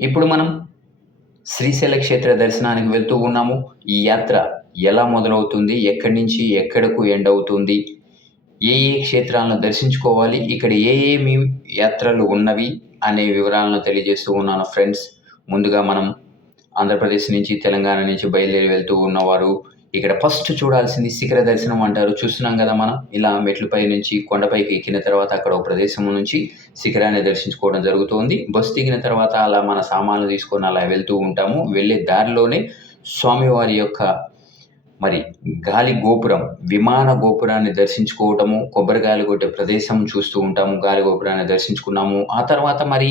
ఇప్పుడు మనం శ్రీశైల క్షేత్ర దర్శనానికి వెళ్తూ ఉన్నాము. ఈ యాత్ర ఎలా మొదలవుతుంది? ఎక్కడి నుంచి ఎక్కడకు ఎండ్ అవుతుంది? ఏ ఏ క్షేత్రాలను దర్శించుకోవాలి? ఇక్కడ ఏమేమి యాత్రలు ఉన్నవి? అనే వివరాలను తెలియజేస్తూ ఉన్నాను ఫ్రెండ్స్. ముందుగా మనం ఆంధ్రప్రదేశ్ నుంచి, తెలంగాణ నుంచి బయలుదేరి వెళ్తూ ఉన్నవారు ఇక్కడ ఫస్ట్ చూడాల్సింది శిఖర దర్శనం అంటారు. చూస్తున్నాం కదా మనం. ఇలా మెట్లపై నుంచి కొండపైకి ఎక్కిన తర్వాత అక్కడ ఒక ప్రదేశం నుంచి శిఖరాన్ని దర్శించుకోవడం జరుగుతుంది. బస్సు దిగిన తర్వాత అలా మన సామాన్లు తీసుకొని అలా వెళ్తూ ఉంటాము. వెళ్ళే దారిలోనే స్వామివారి యొక్క మరి గాలి గోపురం, విమాన గోపురాన్ని దర్శించుకోవటము, కొబ్బరికాయలు కొట్టే ప్రదేశం చూస్తూ ఉంటాము. గాలి గోపురాన్ని దర్శించుకున్నాము. ఆ తర్వాత మరి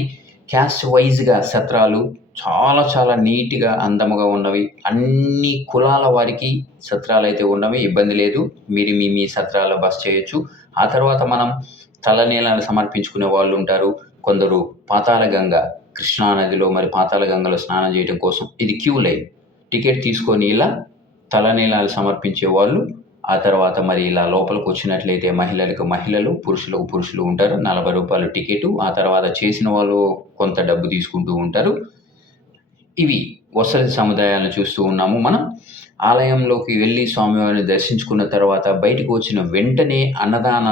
క్యాస్ట్ వైజ్‌గా సత్రాలు చాలా చాలా నీట్‌గా, అందముగా ఉన్నవి. అన్ని కులాల వారికి సత్రాలైతే ఉన్నవి. ఇబ్బంది లేదు. మీరు మీ సత్రాల్లో బస చేయొచ్చు. ఆ తర్వాత మనం తలనీలాలు సమర్పించుకునే వాళ్ళుంటారు. కొందరు పాతాళగంగ, కృష్ణా నదిలో మరి పాతాళగంగలో స్నానం చేయడం కోసం ఇది క్యూ లైన్. టికెట్ తీసుకొని ఇలా తలనీలాలు సమర్పించే వాళ్ళు. ఆ తర్వాత మరి ఇలా లోపలికొచ్చినట్లయితే మహిళలకు మహిళలు, పురుషులకు పురుషులు ఉంటారు. రూ. 40 టికెటు. ఆ తర్వాత చేసిన వాళ్ళు కొంత డబ్బు తీసుకుంటూ ఉంటారు. ఇవి వసతి సముదాయాలను చూస్తూ ఉన్నాము మనం. ఆలయంలోకి వెళ్ళి స్వామివారిని దర్శించుకున్న తర్వాత బయటకు వచ్చిన వెంటనే అన్నదాన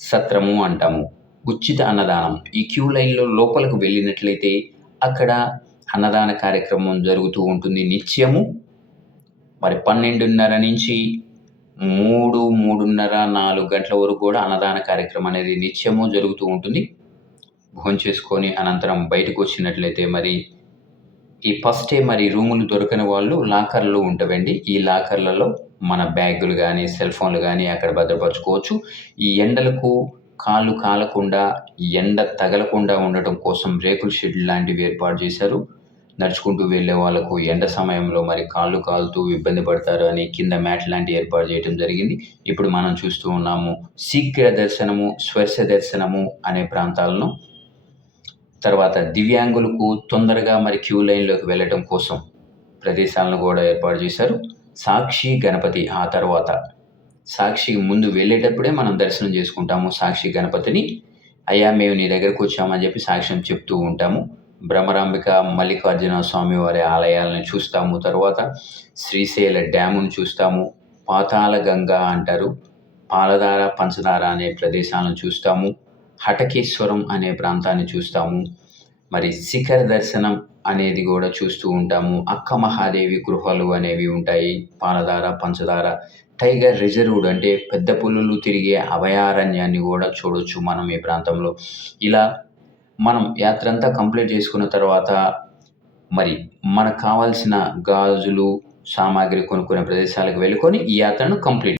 సత్రము అంటాము. ఉచిత అన్నదానం. ఈ క్యూ లైన్‌లో లోపలికి వెళ్ళినట్లయితే అక్కడ అన్నదాన కార్యక్రమం జరుగుతూ ఉంటుంది నిత్యము. మరి 12:30 నుంచి 3, 3:30, 4 గంటల వరకు కూడా అన్నదాన కార్యక్రమం అనేది నిత్యము జరుగుతూ ఉంటుంది. భోంచేసుకొని అనంతరం బయటకొచ్చినట్లయితే మరి ఈ ఫస్టే మరి రూములు దొరకని వాళ్ళు లాకర్‌లు ఉంటవండి. ఈ లాకర్‌లలో మన బ్యాగులు గానీ, సెల్ ఫోన్‌లు గానీ అక్కడ భద్రపరుచుకోవచ్చు. ఈ ఎండలకు కాళ్ళు కాలకుండా, ఎండ తగలకుండా ఉండటం కోసం రేకుల షెడ్‌లు లాంటివి ఏర్పాటు చేశారు. నడుచుకుంటూ వెళ్ళే వాళ్ళకు ఎండ సమయంలో మరి కాళ్ళు కాలుతూ ఇబ్బంది పడతారు అని కింద మ్యాట్ లాంటివి ఏర్పాటు చేయడం జరిగింది. ఇప్పుడు మనం చూస్తూ ఉన్నాము శీఘ్ర దర్శనము, స్పర్శ దర్శనము అనే ప్రాంతాలను. తర్వాత దివ్యాంగులకు తొందరగా మరి క్యూ లైన్‌లోకి వెళ్ళటం కోసం ప్రదేశాలను కూడా ఏర్పాటు చేశారు. సాక్షి గణపతి ఆ తర్వాత సాక్షి ముందు వెళ్ళేటప్పుడే మనం దర్శనం చేసుకుంటాము సాక్షి గణపతిని. అయ్యా మేము నీ దగ్గరకొచ్చామని చెప్పి సాక్ష్యం చెప్తూ ఉంటాము. భ్రమరాంబిక, మల్లికార్జున స్వామివారి ఆలయాలను చూస్తాము. తర్వాత శ్రీశైల డ్యామును చూస్తాము. పాతాళగంగ అంటారు. పాలధార, పంచదార అనే ప్రదేశాలను చూస్తాము. హటకేశ్వరం అనే ప్రాంతాన్ని చూస్తాము. మరి శిఖర దర్శనం అనేది కూడా చూస్తూ ఉంటాము. అక్క మహాదేవి గృహాలు అనేవి ఉంటాయి. పాలధార, పంచదార, టైగర్ రిజర్వ్డ్ అంటే పెద్ద పులులు తిరిగే అభయారణ్యాన్ని కూడా చూడొచ్చు మనం ఈ ప్రాంతంలో. ఇలా మనం యాత్రంతా కంప్లీట్ చేసుకున్న తర్వాత మరి మనకు కావాల్సిన గాజులు, సామాగ్రి కొనుక్కునే ప్రదేశాలకు వెళ్ళుకొని ఈ యాత్రను కంప్లీట్